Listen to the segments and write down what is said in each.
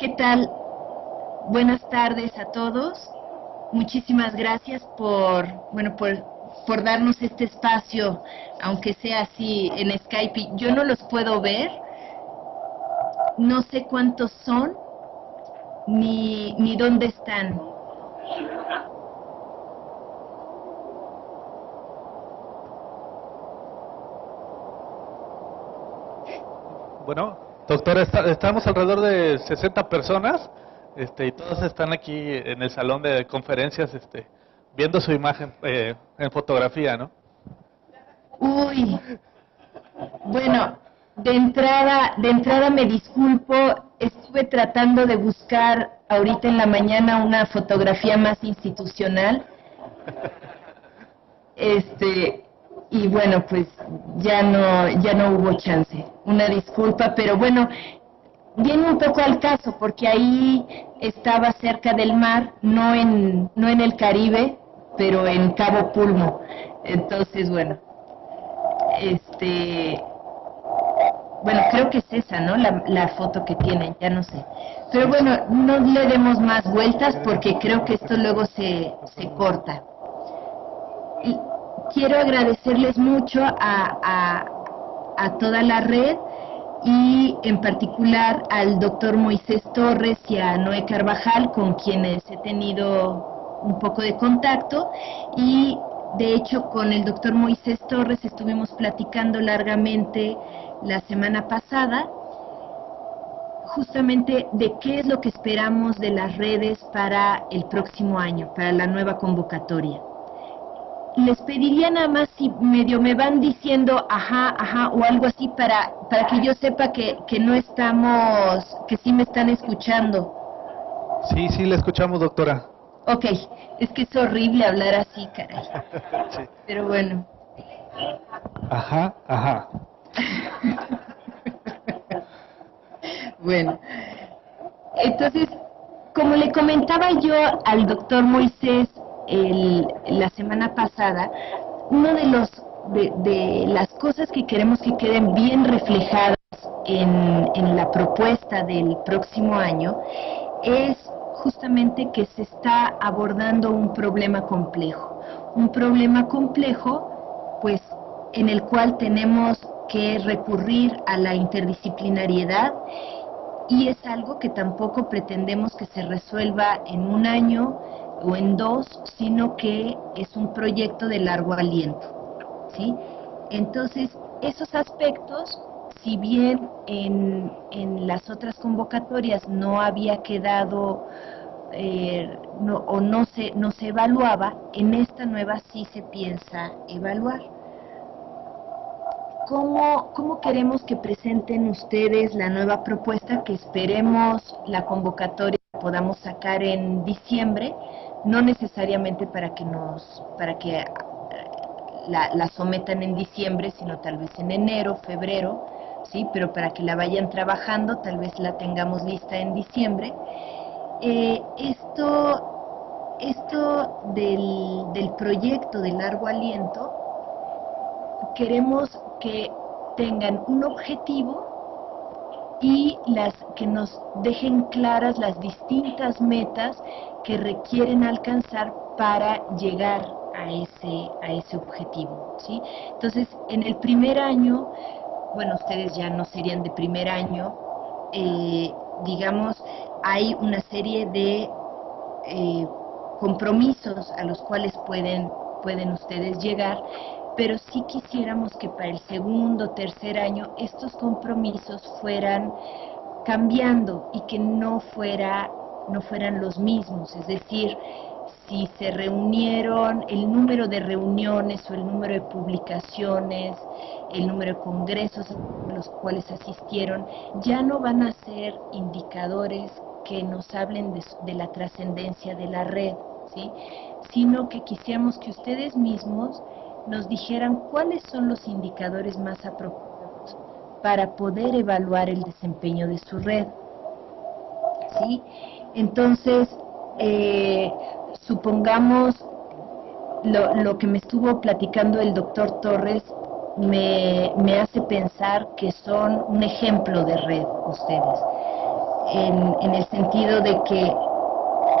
¿Qué tal? Buenas tardes a todos. Muchísimas gracias por darnos este espacio, aunque sea así en Skype. Yo no los puedo ver, no sé cuántos son, ni dónde están. Bueno, doctora, estamos alrededor de 60 personas, y todos están aquí en el salón de conferencias, viendo su imagen en fotografía, ¿no? Uy, bueno, de entrada me disculpo, estuve tratando de buscar ahorita en la mañana una fotografía más institucional. Y bueno, pues ya no hubo chance. Una disculpa, pero bueno, viene un poco al caso porque ahí estaba cerca del mar, no en el Caribe, pero en Cabo Pulmo. Entonces, este, bueno, creo que es esa, ¿no? La foto que tienen, ya no sé. Pero bueno, no le demos más vueltas porque creo que esto luego se corta. Y quiero agradecerles mucho a toda la red y en particular al doctor Moisés Torres y a Noé Carvajal, con quienes he tenido un poco de contacto, y de hecho con el doctor Moisés Torres estuvimos platicando largamente la semana pasada justamente de qué es lo que esperamos de las redes para el próximo año, para la nueva convocatoria. Les pediría nada más si medio me van diciendo ajá, ajá o algo así para que yo sepa que no estamos, que sí me están escuchando. Sí, le escuchamos, doctora. Ok, es que es horrible hablar así, caray. Sí. Pero bueno. Ajá, ajá. Bueno, entonces, como le comentaba yo al doctor Moisés la semana pasada, uno de las cosas que queremos que queden bien reflejadas en la propuesta del próximo año es justamente que se está abordando un problema complejo, pues en el cual tenemos que recurrir a la interdisciplinariedad, y es algo que tampoco pretendemos que se resuelva en un año o en dos, sino que es un proyecto de largo aliento, ¿sí? Entonces, esos aspectos, si bien en las otras convocatorias no había quedado no se evaluaba, en esta nueva sí se piensa evaluar. ¿Cómo queremos que presenten ustedes la nueva propuesta que esperemos la convocatoria podamos sacar en diciembre? No necesariamente para que la sometan en diciembre, sino tal vez en enero, febrero, ¿sí? Pero para que la vayan trabajando, tal vez la tengamos lista en diciembre. Esto del proyecto de largo aliento, queremos que tengan un objetivo y que nos dejen claras las distintas metas que requieren alcanzar para llegar a ese objetivo, ¿sí? Entonces, en el primer año, bueno, ustedes ya no serían de primer año, digamos, hay una serie de compromisos a los cuales pueden ustedes llegar, pero sí quisiéramos que para el segundo o tercer año estos compromisos fueran cambiando y que no fueran los mismos, es decir, si se reunieron, el número de reuniones o el número de publicaciones, el número de congresos a los cuales asistieron, ya no van a ser indicadores que nos hablen de la trascendencia de la red, ¿sí? Sino que quisiéramos que ustedes mismos nos dijeran cuáles son los indicadores más apropiados para poder evaluar el desempeño de su red, ¿sí? Entonces, supongamos lo que me estuvo platicando el doctor Torres me hace pensar que son un ejemplo de red ustedes. en el sentido de que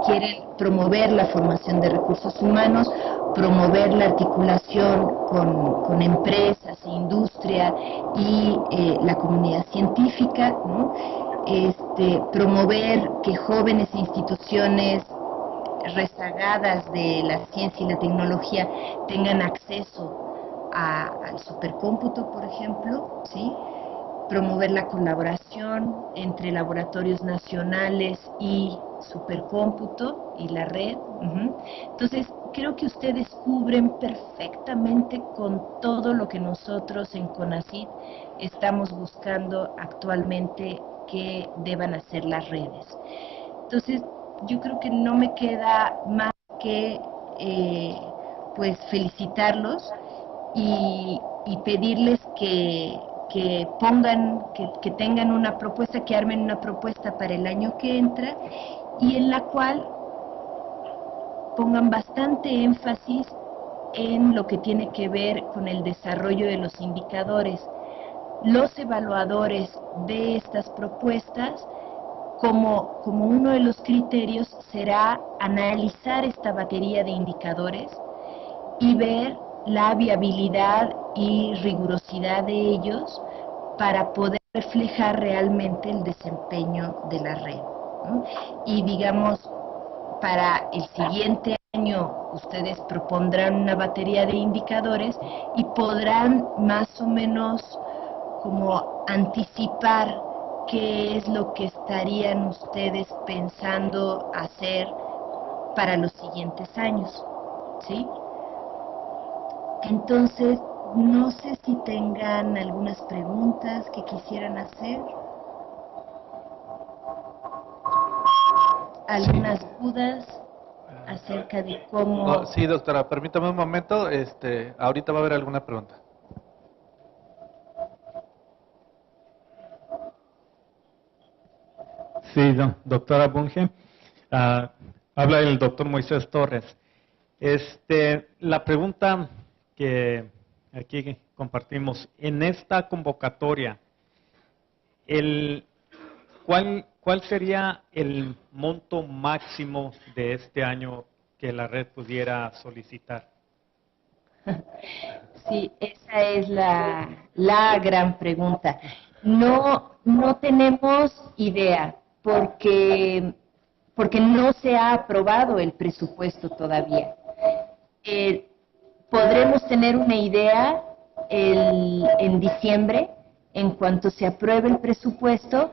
quieren promover la formación de recursos humanos, promover la articulación con empresas, industria y la comunidad científica, ¿no? Promover que jóvenes e instituciones rezagadas de la ciencia y la tecnología tengan acceso al supercómputo, por ejemplo, ¿sí? Promover la colaboración entre laboratorios nacionales y supercómputo y la red. Entonces, creo que ustedes cubren perfectamente con todo lo que nosotros en CONACYT estamos buscando actualmente que deban hacer las redes. Entonces, yo creo que no me queda más que pues felicitarlos y pedirles que pongan, que tengan una propuesta, que armen una propuesta para el año que entra y en la cual pongan bastante énfasis en lo que tiene que ver con el desarrollo de los indicadores. Los evaluadores de estas propuestas, como uno de los criterios, será analizar esta batería de indicadores y ver la viabilidad y rigurosidad de ellos para poder reflejar realmente el desempeño de la red, ¿no? Y digamos, para el siguiente año ustedes propondrán una batería de indicadores y podrán más o menos como anticipar qué es lo que estarían ustedes pensando hacer para los siguientes años, ¿sí? Entonces, no sé si tengan algunas preguntas que quisieran hacer, algunas dudas acerca de cómo... No, sí, doctora, permítame un momento, ahorita va a haber alguna pregunta. Sí, doctora Bunge. Habla el doctor Moisés Torres. La pregunta que aquí compartimos, en esta convocatoria, ¿cuál sería el monto máximo de este año que la red pudiera solicitar? Sí, esa es la gran pregunta. No tenemos idea porque no se ha aprobado el presupuesto todavía. Podremos tener una idea en diciembre en cuanto se apruebe el presupuesto,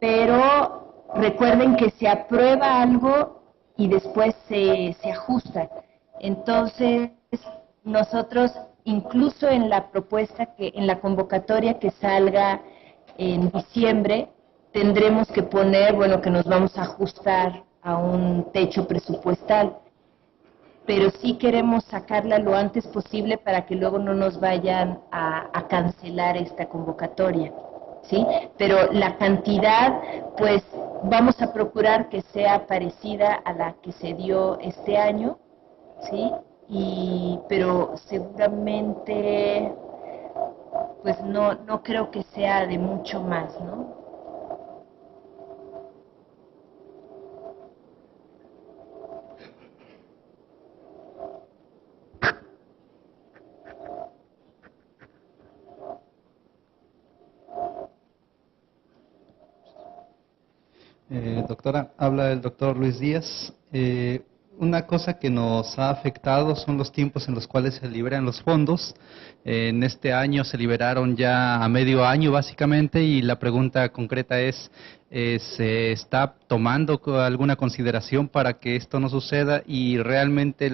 pero recuerden que se aprueba algo y después se ajusta. Entonces, nosotros, incluso en la propuesta, en la convocatoria que salga en diciembre, tendremos que poner, bueno, que nos vamos a ajustar a un techo presupuestal, pero sí queremos sacarla lo antes posible para que luego no nos vayan a cancelar esta convocatoria, ¿sí? Pero la cantidad, pues, vamos a procurar que sea parecida a la que se dio este año, ¿sí? Pero seguramente, pues, no creo que sea de mucho más, ¿no? Doctora, habla el doctor Luis Díaz. Una cosa que nos ha afectado son los tiempos en los cuales se liberan los fondos. En este año se liberaron ya a medio año básicamente y la pregunta concreta es, ¿se está tomando alguna consideración para que esto no suceda y realmente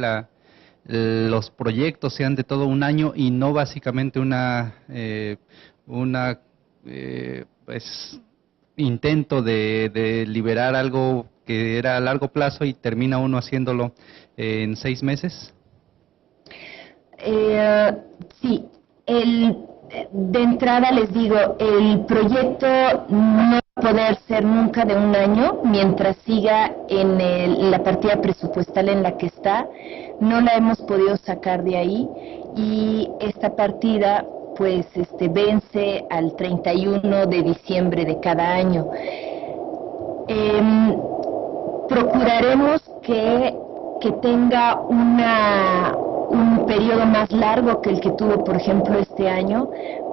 los proyectos sean de todo un año y no básicamente pues, intento de liberar algo que era a largo plazo y termina uno haciéndolo en 6 meses? Sí, de entrada les digo, el proyecto no va a poder ser nunca de un año mientras siga en la partida presupuestal en la que está. No la hemos podido sacar de ahí y esta partida pues vence al 31 de diciembre de cada año. Procuraremos que tenga un periodo más largo que el que tuvo, por ejemplo, este año,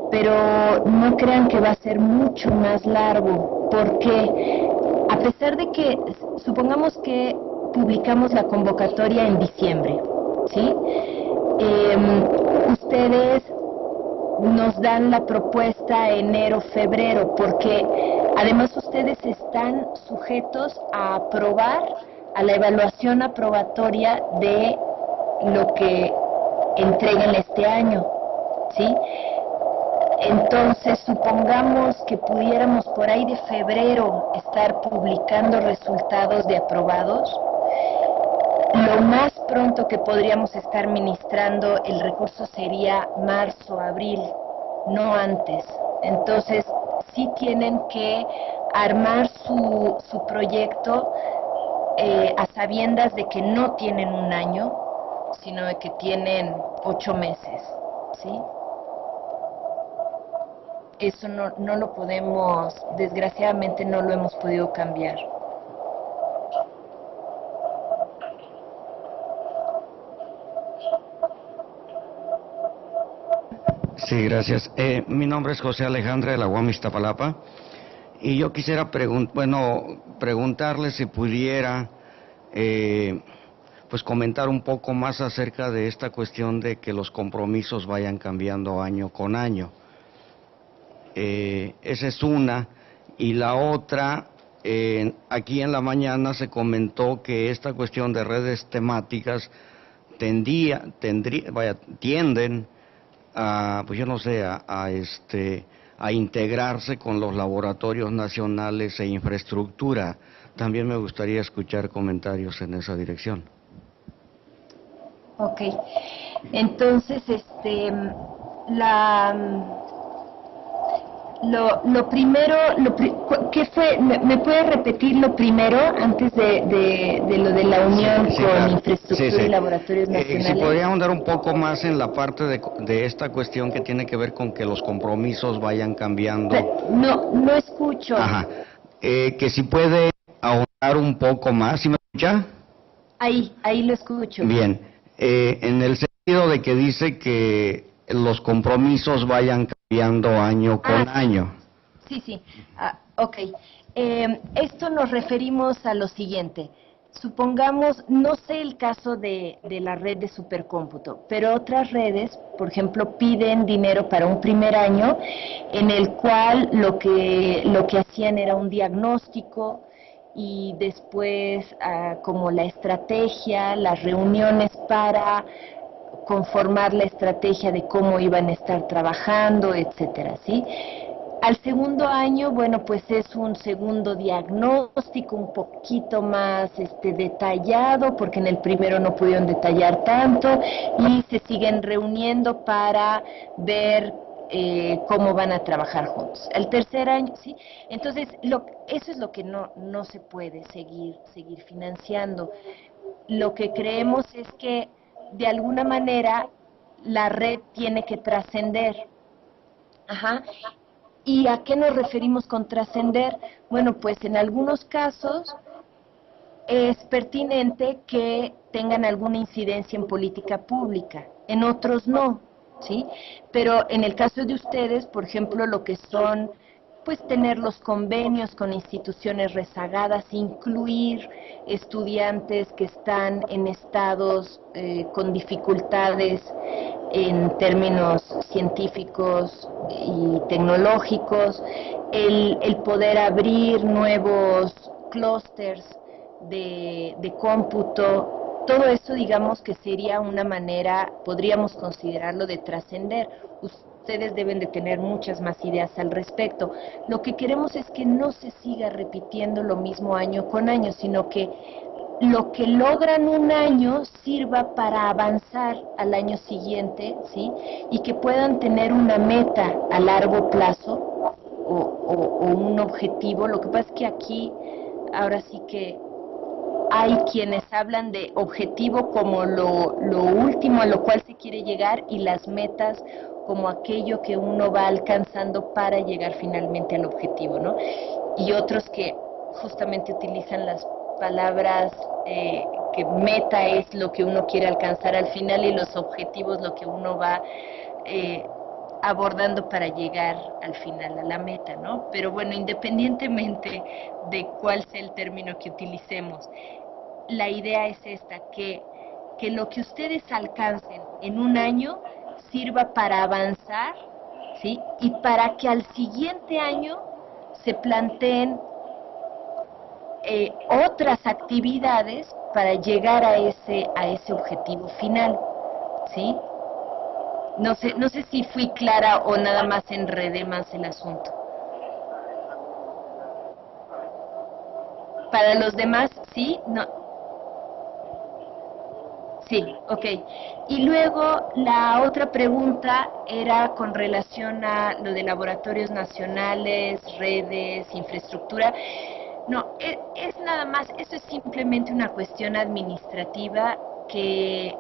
pero no crean que va a ser mucho más largo, porque a pesar de que, supongamos que publicamos la convocatoria en diciembre, ¿sí? Ustedes nos dan la propuesta enero, febrero, porque además ustedes están sujetos a aprobar, a la evaluación aprobatoria de lo que entreguen este año, ¿sí? Entonces, supongamos que pudiéramos por ahí de febrero estar publicando resultados de aprobados. Lo más pronto que podríamos estar ministrando el recurso sería marzo, abril, no antes. Entonces, sí tienen que armar su proyecto a sabiendas de que no tienen un año, sino de que tienen 8 meses, ¿sí? Eso no lo podemos, desgraciadamente no lo hemos podido cambiar. Sí, gracias. Mi nombre es José Alejandra de la UAM Iztapalapa y yo quisiera preguntarle si pudiera pues comentar un poco más acerca de esta cuestión de que los compromisos vayan cambiando año con año. Esa es una. Y la otra, aquí en la mañana se comentó que esta cuestión de redes temáticas tienden a, pues yo no sé, a integrarse con los laboratorios nacionales e infraestructura. También me gustaría escuchar comentarios en esa dirección. Ok, entonces, lo primero, ¿qué fue? ¿Me puede repetir lo primero antes de lo de la unión con claro. infraestructura y laboratorios nacionales? Si podría ahondar un poco más en la parte de esta cuestión que tiene que ver con que los compromisos vayan cambiando. No escucho. Ajá. Que si puede ahondar un poco más, ¿sí me escucha? Ahí lo escucho. Bien. En el sentido de que dice que los compromisos vayan cambiando año con año. Sí. Ok. Esto nos referimos a lo siguiente. Supongamos, no sé el caso de la red de supercómputo, pero otras redes, por ejemplo, piden dinero para un primer año en el cual lo que hacían era un diagnóstico y después como la estrategia, las reuniones para conformar la estrategia de cómo iban a estar trabajando, etcétera, ¿sí? Al segundo año, bueno, pues es un segundo diagnóstico un poquito más detallado, porque en el primero no pudieron detallar tanto, y se siguen reuniendo para ver cómo van a trabajar juntos. El tercer año, ¿sí? Entonces, eso es lo que no se puede seguir financiando. Lo que creemos es que, de alguna manera, la red tiene que trascender. Ajá. ¿Y a qué nos referimos con trascender? Bueno, pues en algunos casos es pertinente que tengan alguna incidencia en política pública, en otros no, ¿sí? Pero en el caso de ustedes, por ejemplo, lo que son, pues tener los convenios con instituciones rezagadas, incluir estudiantes que están en estados con dificultades en términos científicos y tecnológicos, el poder abrir nuevos clústeres de cómputo, todo eso digamos que sería una manera, podríamos considerarlo de trascender. Ustedes deben de tener muchas más ideas al respecto. Lo que queremos es que no se siga repitiendo lo mismo año con año, sino que lo que logran un año sirva para avanzar al año siguiente, ¿sí? Y que puedan tener una meta a largo plazo o un objetivo. Lo que pasa es que aquí, ahora sí que hay quienes hablan de objetivo como lo último a lo cual se quiere llegar y las metas como aquello que uno va alcanzando para llegar finalmente al objetivo, ¿no? Y otros que justamente utilizan las palabras que meta es lo que uno quiere alcanzar al final y los objetivos lo que uno va abordando para llegar al final a la meta, ¿no? Pero bueno, independientemente de cuál sea el término que utilicemos, la idea es esta, que lo que ustedes alcancen en un año sirva para avanzar, ¿sí? Y para que al siguiente año se planteen otras actividades para llegar a ese objetivo final, ¿sí? No sé si fui clara o nada más enredé más el asunto. Para los demás, ¿sí? No. Sí, ok. Y luego la otra pregunta era con relación a lo de laboratorios nacionales, redes, infraestructura. No, es nada más, eso es simplemente una cuestión administrativa que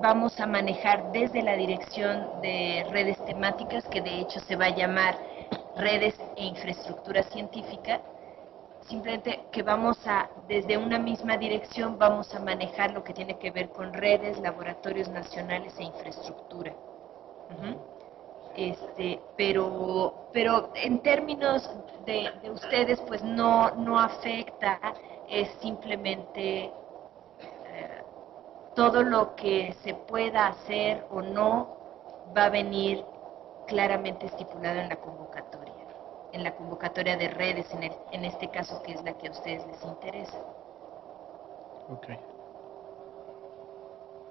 vamos a manejar desde la Dirección de Redes Temáticas, que de hecho se va a llamar Redes e Infraestructura Científica. Simplemente que desde una misma dirección, vamos a manejar lo que tiene que ver con redes, laboratorios nacionales e infraestructura. Pero en términos de ustedes, pues no afecta, es simplemente todo lo que se pueda hacer o no va a venir claramente estipulado en la convocatoria de redes, en este caso, que es la que a ustedes les interesa.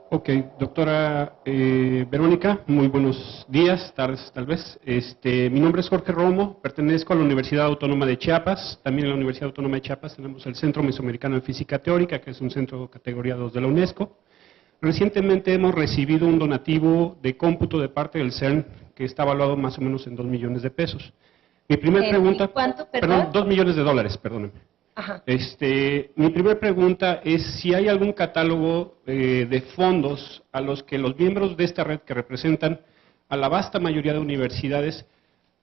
Ok, doctora Verónica, muy buenos días, tardes tal vez. Mi nombre es Jorge Romo, pertenezco a la Universidad Autónoma de Chiapas. También en la Universidad Autónoma de Chiapas tenemos el Centro Mesoamericano de Física Teórica, que es un centro categoría 2 de la UNESCO. Recientemente hemos recibido un donativo de cómputo de parte del CERN, que está evaluado más o menos en 2 millones de pesos. Mi primera pregunta... ¿Cuánto, perdón? 2 millones de dólares, perdónenme. Ajá. Mi primera pregunta es si hay algún catálogo de fondos a los que los miembros de esta red, que representan a la vasta mayoría de universidades,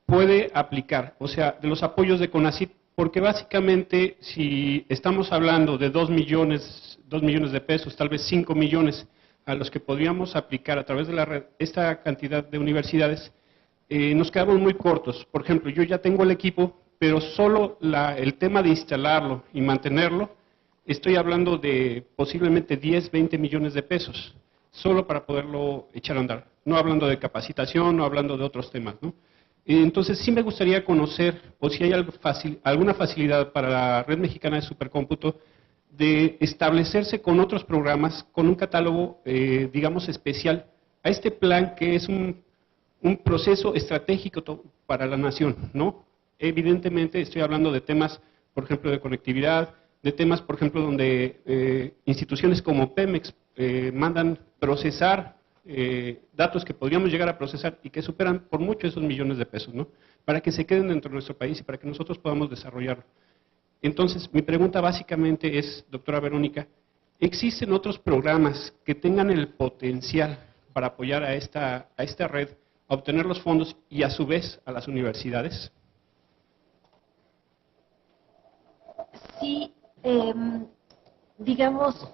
puede aplicar, o sea, de los apoyos de CONACYT, porque básicamente si estamos hablando de 2 millones de pesos, tal vez 5 millones a los que podríamos aplicar a través de la red, esta cantidad de universidades, nos quedamos muy cortos. Por ejemplo, yo ya tengo el equipo, pero solo el tema de instalarlo y mantenerlo, estoy hablando de posiblemente 10, 20 millones de pesos, solo para poderlo echar a andar. No hablando de capacitación, no hablando de otros temas, ¿no? Entonces, sí me gustaría conocer, o si hay alguna facilidad para la Red Mexicana de Supercómputo, de establecerse con otros programas, con un catálogo, digamos, especial, a este plan que es un proceso estratégico para la nación, ¿no? Evidentemente estoy hablando de temas, por ejemplo, de conectividad, de temas, por ejemplo, donde instituciones como Pemex mandan procesar datos que podríamos llegar a procesar y que superan por mucho esos millones de pesos, ¿no? Para que se queden dentro de nuestro país y para que nosotros podamos desarrollarlo. Entonces, mi pregunta básicamente es, doctora Verónica, ¿existen otros programas que tengan el potencial para apoyar a esta red, a obtener los fondos y a su vez a las universidades? Sí, digamos,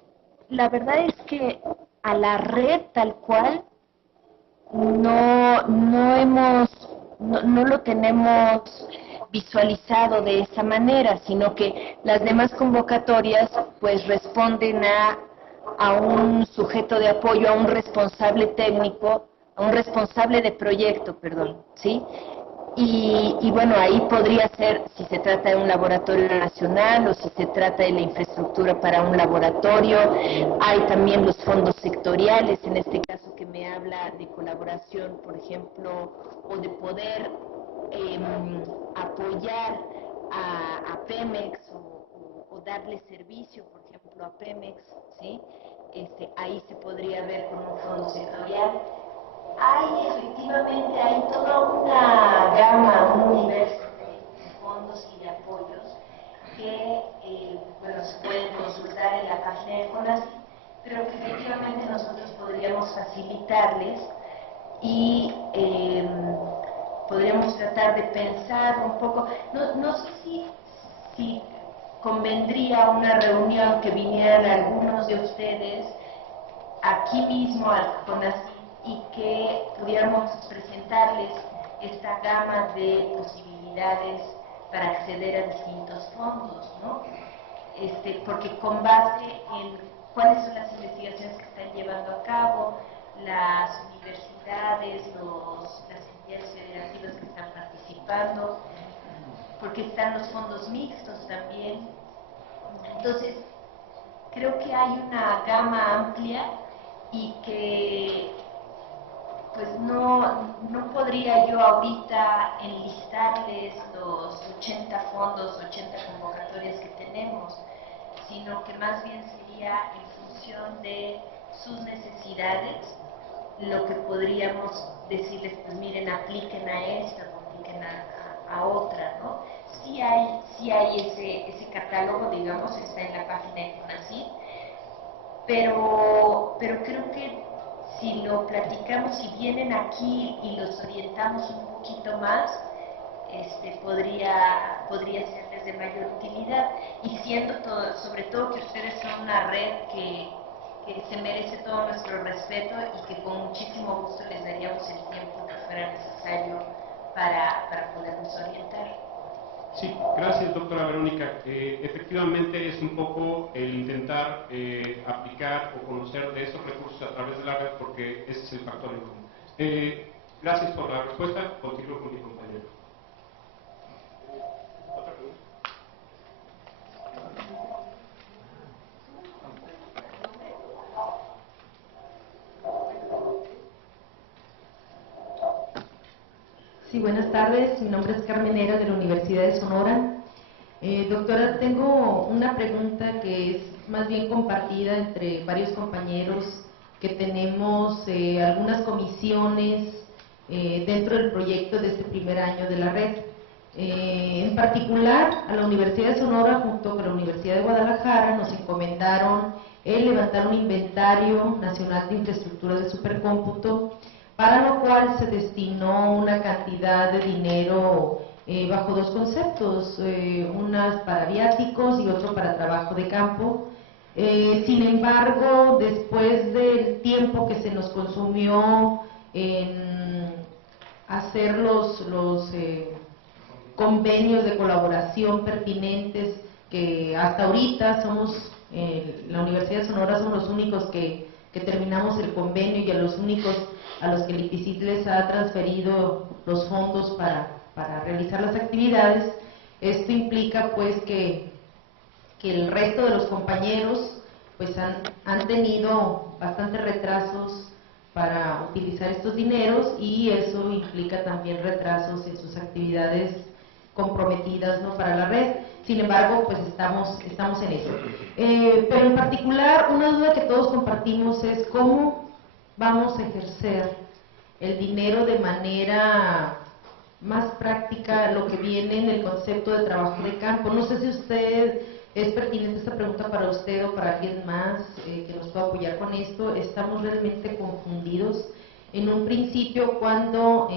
la verdad es que a la red tal cual no lo tenemos visualizado de esa manera, sino que las demás convocatorias pues responden a un sujeto de apoyo, a un responsable técnico, a un responsable de proyecto, perdón, ¿sí? Y bueno, ahí podría ser si se trata de un laboratorio nacional o si se trata de la infraestructura para un laboratorio. Hay también los fondos sectoriales, en este caso que me habla de colaboración, por ejemplo, o de poder apoyar a Pemex o darle servicio, por ejemplo, a Pemex, ¿sí? Ahí se podría ver con un fondo sectorial. Efectivamente, hay toda una gama, un universo de fondos y de apoyos que, bueno, se pueden consultar en la página de CONACYT, pero que efectivamente nosotros podríamos facilitarles y podríamos tratar de pensar un poco, no sé si convendría una reunión que vinieran algunos de ustedes aquí mismo al CONACYT y que pudiéramos presentarles esta gama de posibilidades para acceder a distintos fondos, ¿no? Porque con base en cuáles son las investigaciones que están llevando a cabo las universidades, las entidades federativas que están participando, porque están los fondos mixtos también. Entonces, creo que hay una gama amplia y que pues no podría yo ahorita enlistarles los 80 fondos, 80 convocatorias que tenemos, sino que más bien sería en función de sus necesidades lo que podríamos decirles, pues miren, apliquen a esta o apliquen a otra, ¿no? Sí hay ese catálogo, digamos, está en la página de CONACYT, pero creo que si lo platicamos, si vienen aquí y los orientamos un poquito más, podría serles de mayor utilidad, y siendo sobre todo que ustedes son una red que se merece todo nuestro respeto y que con muchísimo gusto les daríamos el tiempo que fuera necesario para podernos orientar. Sí, gracias, doctora Verónica. Efectivamente es un poco el intentar aplicar o conocer de esos recursos a través de la red, porque ese es el factor en común. Gracias por la respuesta. Continúo con mi compañero. ¿Otra pregunta? Sí, buenas tardes. Mi nombre es Carmen Era, de la Universidad de Sonora. Doctora, tengo una pregunta que es más bien compartida entre varios compañeros que tenemos algunas comisiones dentro del proyecto de este primer año de la red. En particular, a la Universidad de Sonora, junto con la Universidad de Guadalajara, nos encomendaron el levantar un inventario nacional de infraestructura de supercómputo, para lo cual se destinó una cantidad de dinero bajo dos conceptos, unas para viáticos y otro para trabajo de campo. Sin embargo, después del tiempo que se nos consumió en hacer los convenios de colaboración pertinentes, que hasta ahorita somos, la Universidad de Sonora somos los únicos que terminamos el convenio y a los únicos a los que el IPICIT les ha transferido los fondos para realizar las actividades. Esto implica pues que el resto de los compañeros pues han tenido bastantes retrasos para utilizar estos dineros, y eso implica también retrasos en sus actividades comprometidas, ¿no?, para la red. Sin embargo, pues estamos en eso. Pero en particular, una duda que todos compartimos es cómo vamos a ejercer el dinero de manera más práctica, lo que viene en el concepto de trabajo de campo. No sé si usted es pertinente esta pregunta para usted o para alguien más que nos pueda apoyar con esto. Estamos realmente confundidos. En un principio, cuando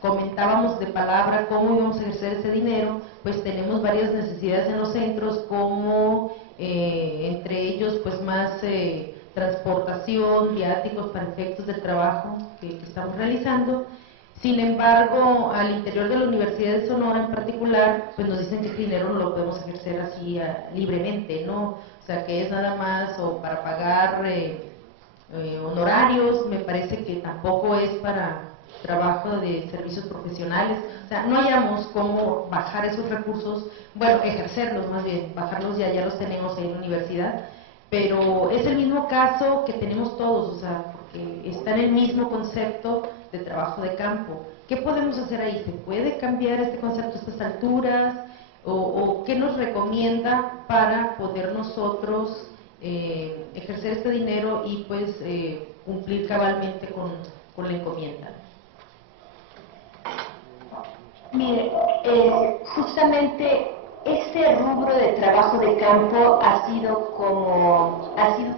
comentábamos de palabra cómo íbamos a ejercer ese dinero, pues tenemos varias necesidades en los centros, como entre ellos pues más transportación, viáticos para efectos del trabajo que estamos realizando. Sin embargo, al interior de la Universidad de Sonora en particular, pues nos dicen que este dinero no lo podemos ejercer así libremente, ¿no? O sea, que es nada más o para pagar honorarios. Me parece que tampoco es para trabajo de servicios profesionales. O sea, no hallamos cómo bajar esos recursos, bueno, ejercerlos más bien, bajarlos ya los tenemos ahí en la universidad, pero es el mismo caso que tenemos todos, o sea, porque está en el mismo concepto de trabajo de campo. ¿Qué podemos hacer ahí? ¿Se puede cambiar este concepto a estas alturas? ¿O qué nos recomienda para poder nosotros ejercer este dinero y pues cumplir cabalmente con la encomienda? Mire, justamente este rubro de trabajo de campo ha sido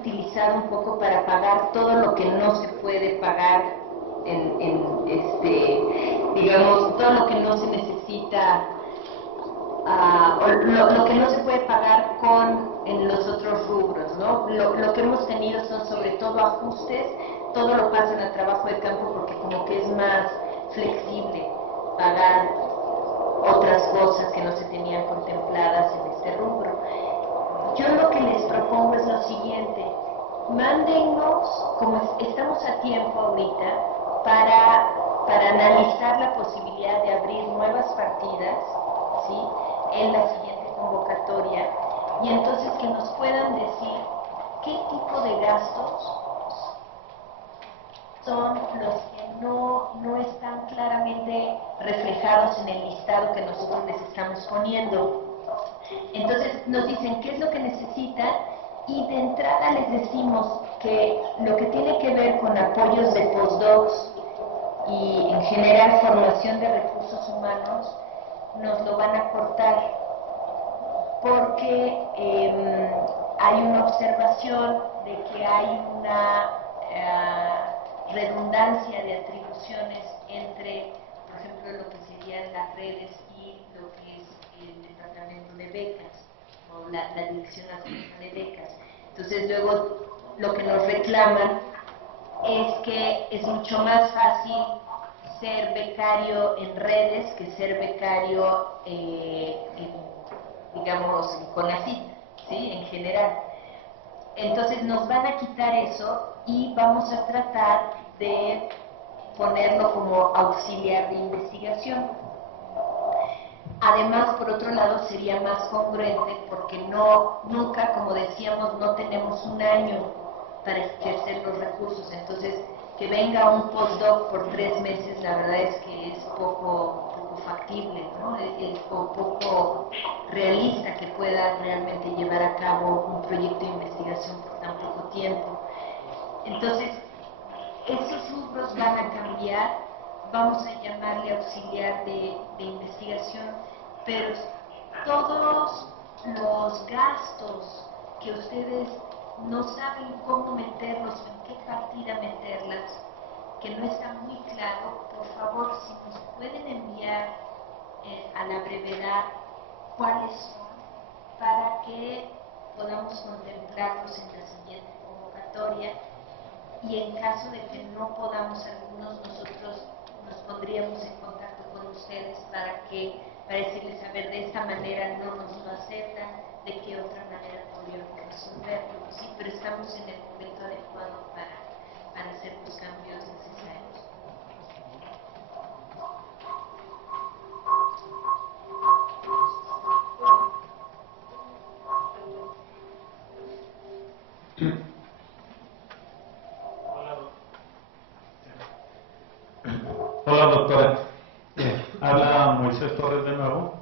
utilizado un poco para pagar todo lo que no se puede pagar digamos, todo lo que no se necesita o lo que no se puede pagar en los otros rubros, ¿no? Lo que hemos tenido son sobre todo ajustes, todo lo pasan a trabajo de campo porque como que es más flexible pagar otras cosas que no se tenían contempladas en este rubro. Yo lo que les propongo es lo siguiente: mándennos, como estamos a tiempo ahorita, para analizar la posibilidad de abrir nuevas partidas, ¿sí?, en la siguiente convocatoria, y entonces que nos puedan decir qué tipo de gastos son los que no están claramente reflejados en el listado que nosotros les estamos poniendo. Entonces nos dicen qué es lo que necesitan y de entrada les decimos que lo que tiene que ver con apoyos de postdocs y en general formación de recursos humanos nos lo van a cortar porque hay una observación de que hay una redundancia de atribuciones entre, por ejemplo, lo que serían las redes y lo que es el departamento de becas o la dirección adjunta de becas. Entonces luego lo que nos reclaman es que es mucho más fácil ser becario en redes que ser becario digamos en CONACYT, ¿sí?, en general. Entonces nos van a quitar eso y vamos a tratar de ponerlo como auxiliar de investigación. Además, por otro lado, sería más congruente porque nunca, como decíamos, no tenemos un año para ejercer los recursos. Entonces, que venga un postdoc por 3 meses, la verdad es que es poco factible, ¿no? Es poco realista que pueda realmente llevar a cabo un proyecto de investigación por tan poco tiempo. Entonces, esos rubros van a cambiar, vamos a llamarle auxiliar de investigación, pero todos los gastos que ustedes no saben cómo meterlos, en qué partida meterlas, que no está muy claro, por favor, si nos pueden enviar a la brevedad cuáles son, para que podamos contemplarlos en la siguiente convocatoria, y en caso de que no podamos algunos, nosotros nos pondríamos en contacto con ustedes para decirles, a ver, de esta manera no nos lo aceptan, de qué otra manera podríamos resolverlo, ¿sí? Pero estamos en el momento adecuado para hacer los cambios necesarios. Hola, doctora. Habla Moisés Torres de nuevo.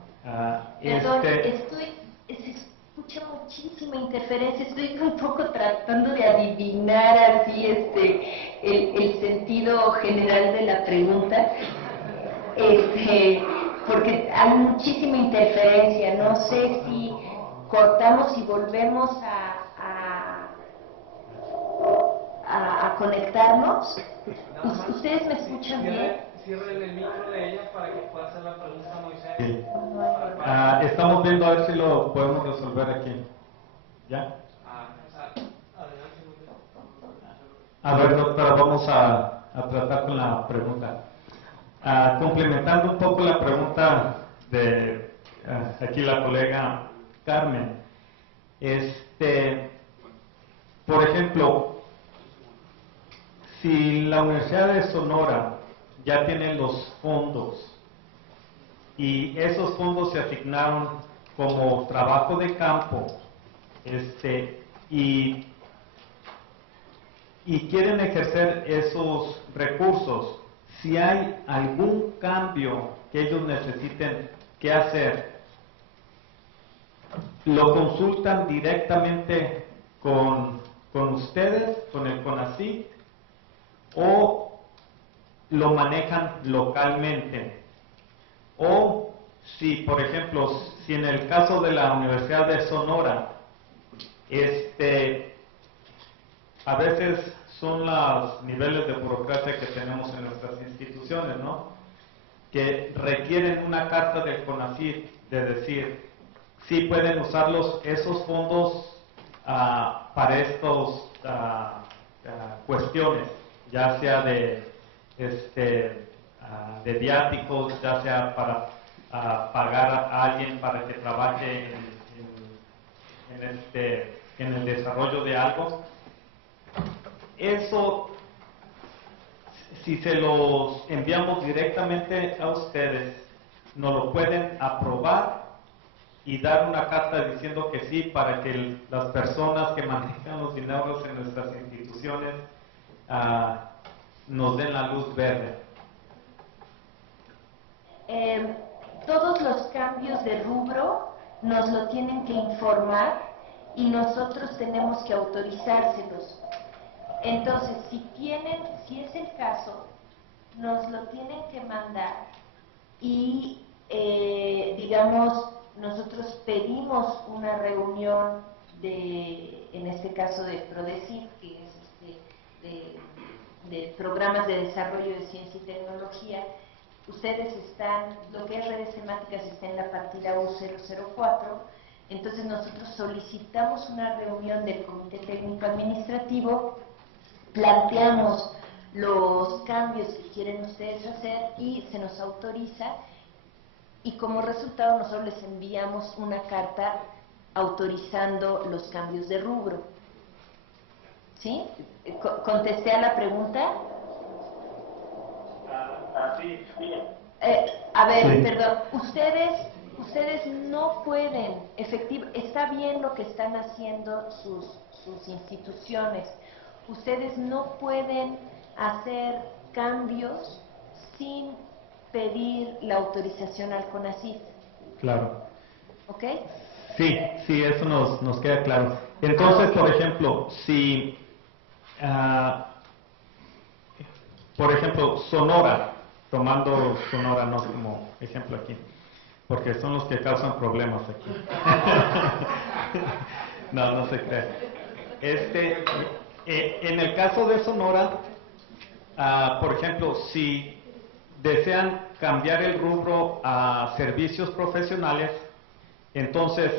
Perdón, se escucha muchísima interferencia, estoy un poco tratando de adivinar así el sentido general de la pregunta, porque hay muchísima interferencia, no sé si cortamos y volvemos a conectarnos. ¿Ustedes me escuchan bien? Cierren el micro de ella para que pueda hacer la pregunta a Moisés. Sí. Estamos viendo a ver si lo podemos resolver aquí. ¿Ya? A ver, doctora, vamos a tratar con la pregunta. Complementando un poco la pregunta de aquí la colega Carmen. Por ejemplo, si la Universidad de Sonora ya tiene los fondos y esos fondos se asignaron como trabajo de campo, y quieren ejercer esos recursos, si hay algún cambio que ellos necesiten que hacer, lo consultan directamente con ustedes, con el CONACYT, o lo manejan localmente. O si, por ejemplo, si en el caso de la Universidad de Sonora, a veces son los niveles de burocracia que tenemos en nuestras instituciones, ¿no?, que requieren una carta del CONACYT de decir, sí pueden usarlos esos fondos para estos cuestiones, ya sea de viáticos, ya sea para pagar a alguien para que trabaje en el desarrollo de algo. Eso, si se los enviamos directamente a ustedes, nos lo pueden aprobar y dar una carta diciendo que sí, para que las personas que manejan los dineros en nuestras instituciones nos den la luz verde. Todos los cambios de rubro nos lo tienen que informar y nosotros tenemos que autorizárselos. Entonces, si es el caso, nos lo tienen que mandar y, digamos, nosotros pedimos una reunión en este caso de PRODECID, que es de programas de desarrollo de ciencia y tecnología. Ustedes están, lo que es redes temáticas está en la partida U004, entonces nosotros solicitamos una reunión del Comité Técnico Administrativo, planteamos los cambios que quieren ustedes hacer y se nos autoriza, y como resultado nosotros les enviamos una carta autorizando los cambios de rubro. ¿Sí? ¿Contesté a la pregunta? Sí, bien. A ver, Sí. perdón, ustedes no pueden, está bien lo que están haciendo sus instituciones, ustedes no pueden hacer cambios sin pedir la autorización al CONACYT. Claro. ¿Ok? Sí, eso nos queda claro. Entonces, por ejemplo, si, por ejemplo, Sonora, tomando Sonora no como ejemplo aquí, porque son los que causan problemas aquí. No se crea. En el caso de Sonora, por ejemplo, si desean cambiar el rubro a servicios profesionales, entonces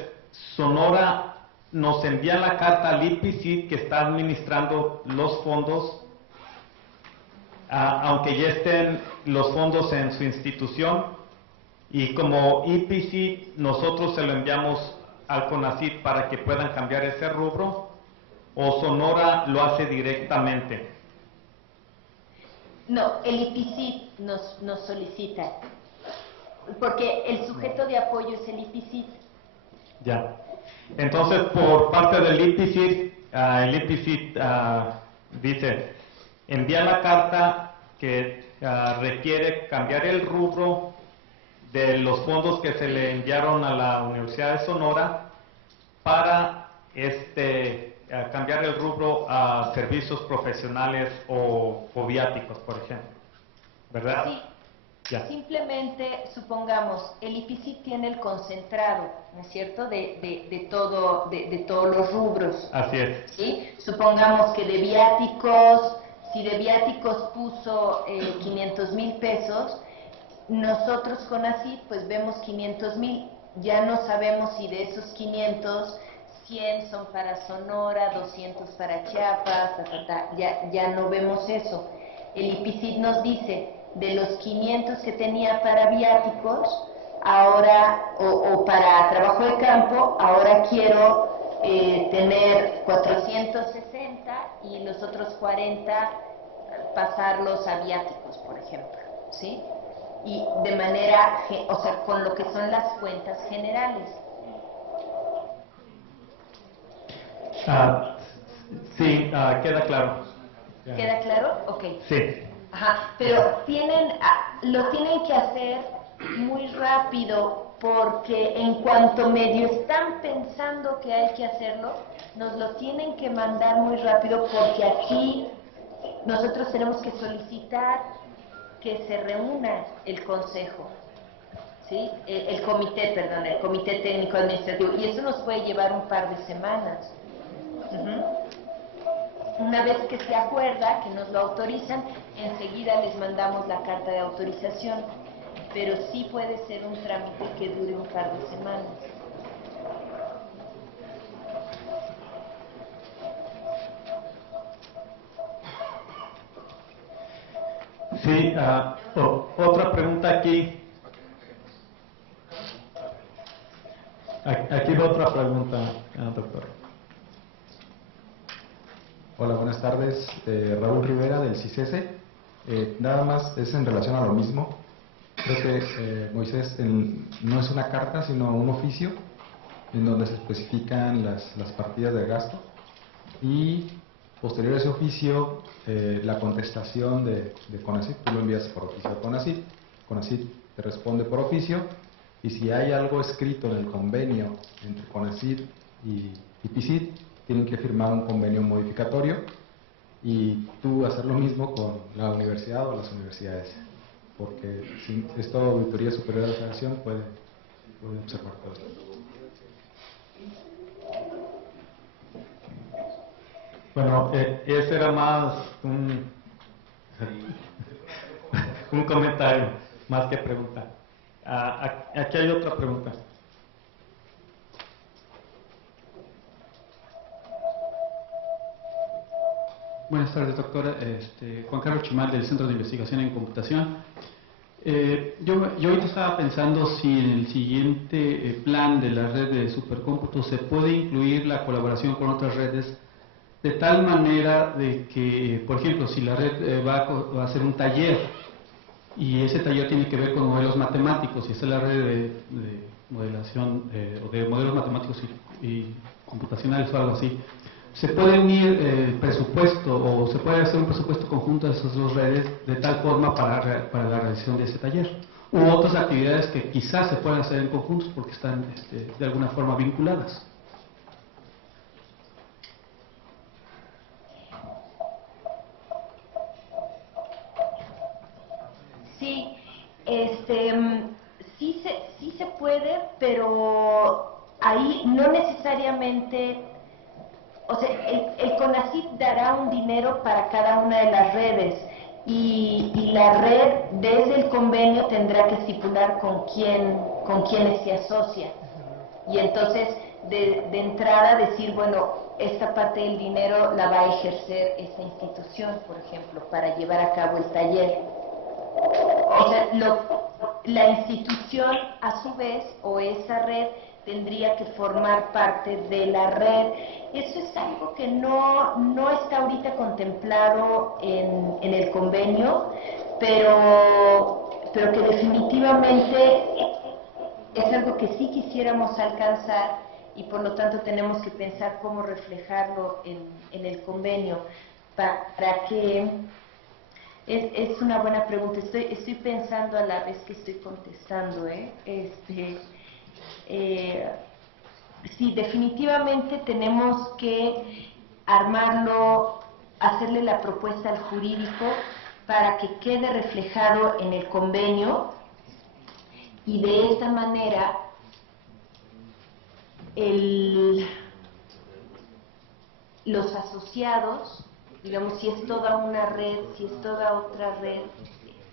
Sonora nos envía la carta al IPCIT que está administrando los fondos, aunque ya estén los fondos en su institución, y como IPCIT nosotros se lo enviamos al CONACYT para que puedan cambiar ese rubro, o Sonora lo hace directamente. No, el IPCIT nos solicita, porque el sujeto de apoyo es el IPCIT. Ya. Entonces, por parte del IPCIT, el IPCIT dice, envía la carta que requiere cambiar el rubro de los fondos que se le enviaron a la Universidad de Sonora para cambiar el rubro a servicios profesionales o viáticos, por ejemplo. ¿Verdad? Sí. Ya. Simplemente, supongamos, el IPCIT tiene el concentrado, ¿no es cierto?, de todos los rubros. Así es. ¿Sí? Supongamos que de viáticos, si de viáticos puso 500,000 pesos, nosotros con ACID pues vemos 500,000, ya no sabemos si de esos 500, 100 son para Sonora, 200 para Chiapas, ya no vemos eso. El IPCIT nos dice, de los 500 que tenía para viáticos, ahora, o para trabajo de campo, ahora quiero tener 460 y los otros 40 pasarlos a viáticos, por ejemplo, ¿sí? Y de manera, o sea, con lo que son las cuentas generales. Sí, queda claro. ¿Queda claro? Ok. Sí. Ajá, pero lo tienen que hacer muy rápido, porque en cuanto medio están pensando que hay que hacerlo, nos lo tienen que mandar muy rápido, porque aquí nosotros tenemos que solicitar que se reúna el consejo, ¿sí? El comité técnico administrativo, y eso nos puede llevar un par de semanas. Una vez que se acuerda, que nos lo autorizan, enseguida les mandamos la carta de autorización. pero sí puede ser un trámite que dure un par de semanas. Sí, otra pregunta aquí. Aquí va otra pregunta, doctor. Hola, buenas tardes. Raúl Rivera del CICESE. Nada más es en relación a lo mismo. Creo que Moisés no es una carta, sino un oficio en donde se especifican las partidas de gasto y posterior a ese oficio la contestación de CONACYT. Tú lo envías por oficio a CONACYT, CONACYT te responde por oficio y si hay algo escrito en el convenio entre CONACYT y PICYT, tienen que firmar un convenio modificatorio y tú hacer lo mismo con la universidad o las universidades, porque si esta Auditoría Superior de la Federación puede observar todo esto. Bueno, ese era más un comentario, más que pregunta. Aquí hay otra pregunta. Buenas tardes, doctora. Juan Carlos Chimal, del Centro de Investigación en Computación. Yo ahorita estaba pensando si en el siguiente plan de la red de supercómputos se puede incluir la colaboración con otras redes de tal manera de que, por ejemplo, si la red va a hacer un taller y ese taller tiene que ver con modelos matemáticos y esta es la red de modelación o de modelos matemáticos y computacionales o algo así, se puede unir el presupuesto o se puede hacer un presupuesto conjunto de esas dos redes de tal forma para la realización de ese taller u otras actividades que quizás se puedan hacer en conjunto porque están de alguna forma vinculadas. Sí, sí se puede, pero ahí no necesariamente, o sea, el CONACYT dará un dinero para cada una de las redes y la red desde el convenio tendrá que estipular con quiénes se asocia. Y entonces, de entrada decir, bueno, esta parte del dinero la va a ejercer esta institución, por ejemplo, para llevar a cabo el taller. O sea, la institución a su vez o esa red tendría que formar parte de la red. Eso es algo que no está ahorita contemplado en el convenio, pero que definitivamente es algo que sí quisiéramos alcanzar y por lo tanto tenemos que pensar cómo reflejarlo en el convenio para que... Es una buena pregunta. Estoy pensando a la vez que estoy contestando. Sí, definitivamente tenemos que armarlo, hacerle la propuesta al jurídico para que quede reflejado en el convenio y de esta manera los asociados, digamos, si es toda una red, si es toda otra red,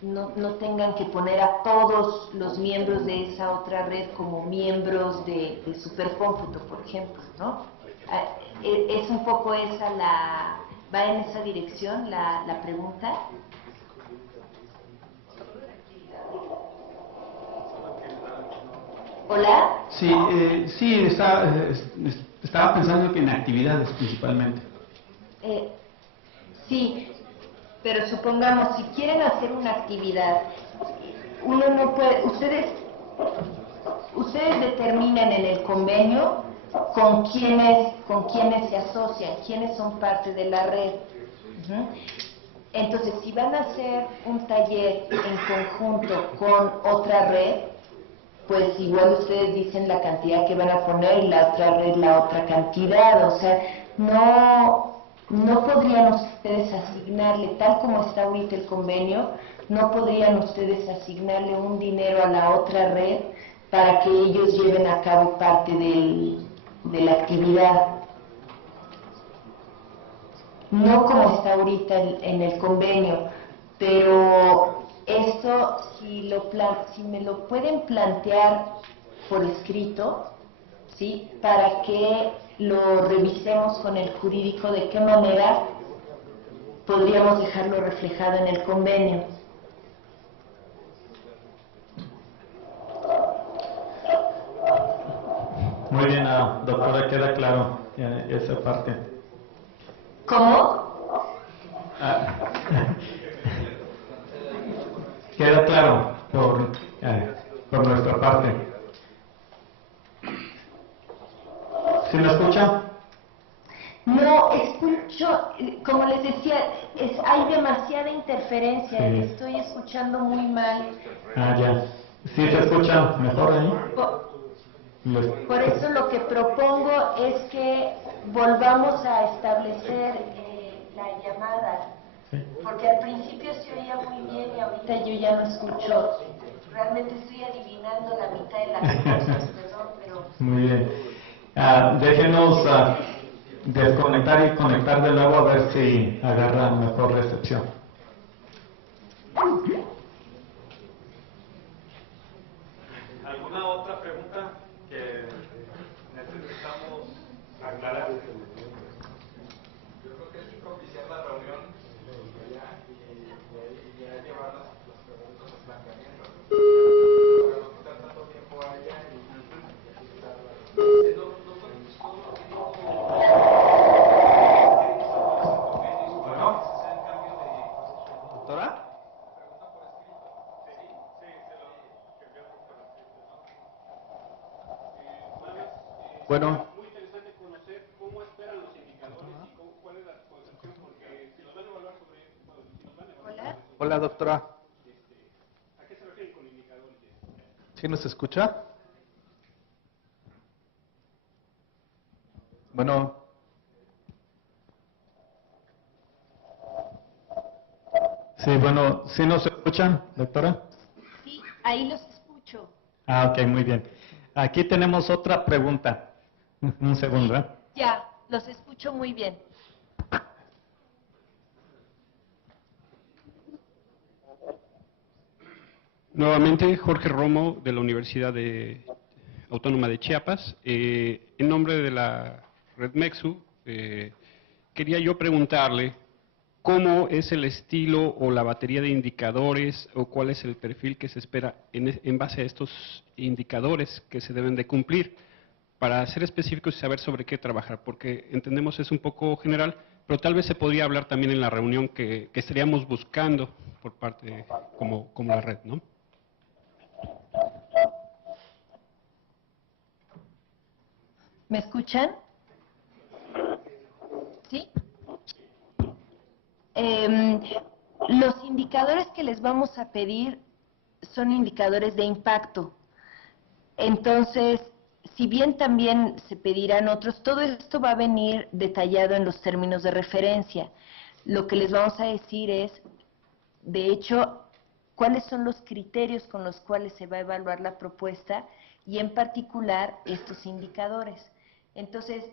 no tengan que poner a todos los miembros de esa otra red como miembros de supercómputo, por ejemplo, ¿no? Es un poco esa va en esa dirección la pregunta. ¿Hola? Sí, estaba pensando que en actividades principalmente. Sí, pero supongamos, si quieren hacer una actividad, uno no puede, ustedes determinan en el convenio con quiénes se asocian, quiénes son parte de la red. Entonces, si van a hacer un taller en conjunto con otra red, pues igual ustedes dicen la cantidad que van a poner y la otra red la otra cantidad, o sea, no podrían ustedes asignarle, tal como está ahorita el convenio, no podrían ustedes asignarle un dinero a la otra red para que ellos lleven a cabo parte de la actividad. No como está ahorita en el convenio, pero Esto, si me lo pueden plantear por escrito, ¿sí? Para que lo revisemos con el jurídico de qué manera podríamos dejarlo reflejado en el convenio. Muy bien, doctora, queda claro esa parte. ¿Cómo? Queda claro por nuestra parte. ¿Sí me escucha? No, escucho, como les decía, hay demasiada interferencia, Sí. estoy escuchando muy mal. Ya. ¿Sí se escucha mejor ahí? Por eso lo que propongo es que volvamos a establecer la llamada, porque al principio se oía muy bien y ahorita yo ya no escucho. Realmente estoy adivinando la mitad de las cosas, perdón, pero... Muy bien. Déjenos desconectar y conectar de nuevo a ver si agarra mejor recepción. ¿Alguna otra pregunta que necesitamos aclarar? Yo creo que es propiciar la reunión y ya llevar las preguntas, los planteamientos, para no quitar tanto tiempo a ella y bueno, doctora. Bueno. Muy interesante conocer cómo esperan los indicadores y cuál es la concepción, porque si los van a evaluar sobre, si nos van a evaluar sobre eso, Hola, doctora. ¿a qué se refieren con indicadores? ¿Sí nos escucha? Bueno. Sí, bueno, ¿sí nos escuchan, doctora? Sí, ahí los escucho. Ok, muy bien. Aquí tenemos otra pregunta. Un segundo, ¿eh? Ya, los escucho muy bien. Nuevamente, Jorge Romo, de la Universidad Autónoma de Chiapas. En nombre de la Red Mexu, quería yo preguntarle cómo es el estilo o la batería de indicadores o cuál es el perfil que se espera en base a estos indicadores que se deben de cumplir, para ser específicos y saber sobre qué trabajar, porque entendemos es un poco general, pero tal vez se podría hablar también en la reunión que estaríamos buscando por parte como la red, ¿no? ¿Me escuchan? ¿Sí? Los indicadores que les vamos a pedir son indicadores de impacto. Entonces, si bien también se pedirán otros, todo esto va a venir detallado en los términos de referencia. Lo que les vamos a decir es, de hecho, cuáles son los criterios con los cuales se va a evaluar la propuesta y en particular estos indicadores. Entonces,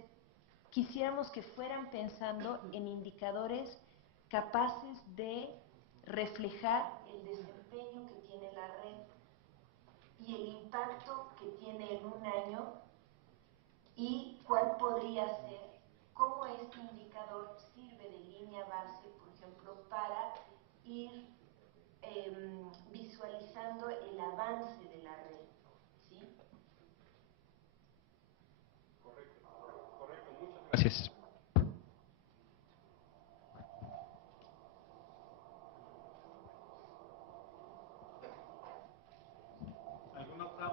quisiéramos que fueran pensando en indicadores capaces de reflejar el desempeño que tiene la red y el impacto que tiene en un año y cuál podría ser, cómo este indicador sirve de línea base, por ejemplo, para ir visualizando el avance de la red. ¿Sí? Correcto, muchas gracias. ¿Alguna otra?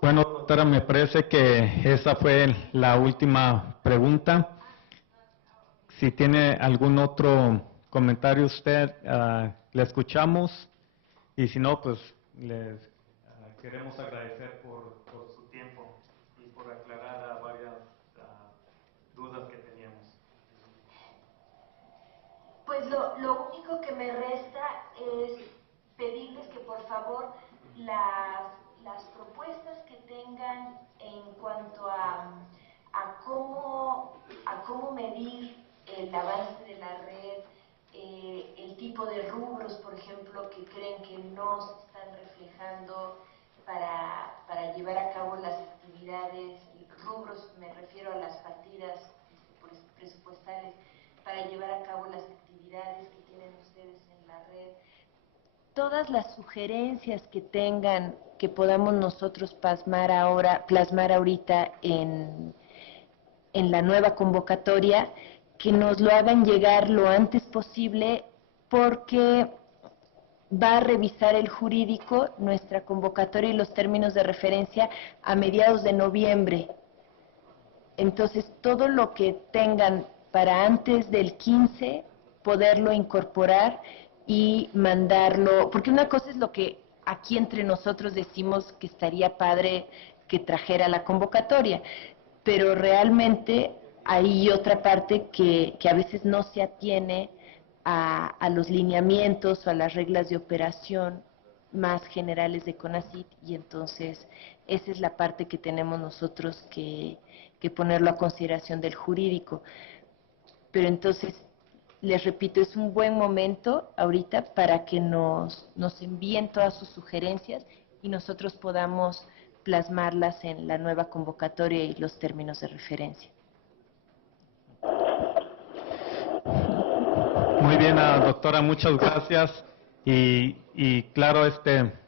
Bueno, doctora, me parece que esa fue la última pregunta. Si tiene algún otro comentario usted, le escuchamos. Y si no, pues les queremos agradecer por su tiempo y por aclarar varias dudas que teníamos. Pues lo único que me resta es pedirles que por favor las propuestas que tengan en cuanto a a cómo medir el avance de la red, el tipo de rubros, por ejemplo, que creen que no se están reflejando para llevar a cabo las actividades, rubros, me refiero a las partidas presupuestales, para llevar a cabo las actividades que tienen ustedes en la red. Todas las sugerencias que tengan, que podamos nosotros plasmar ahorita en la nueva convocatoria, que nos lo hagan llegar lo antes posible, porque va a revisar el jurídico nuestra convocatoria y los términos de referencia a mediados de noviembre. Entonces, todo lo que tengan para antes del 15, poderlo incorporar y mandarlo, porque una cosa es lo que aquí entre nosotros decimos que estaría padre que trajera la convocatoria, pero realmente hay otra parte que a veces no se atiene a los lineamientos o a las reglas de operación más generales de CONACYT, y entonces esa es la parte que tenemos nosotros que ponerlo a consideración del jurídico. Pero entonces, les repito, es un buen momento ahorita para que nos envíen todas sus sugerencias y nosotros podamos plasmarlas en la nueva convocatoria y los términos de referencia. Muy bien, doctora, muchas gracias. Y claro,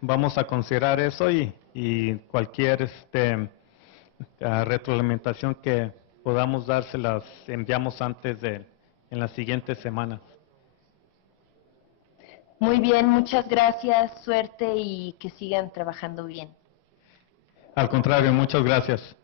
vamos a considerar eso y cualquier retroalimentación que podamos dar se las enviamos en las siguientes semanas. Muy bien, muchas gracias, suerte y que sigan trabajando bien. Al contrario, muchas gracias.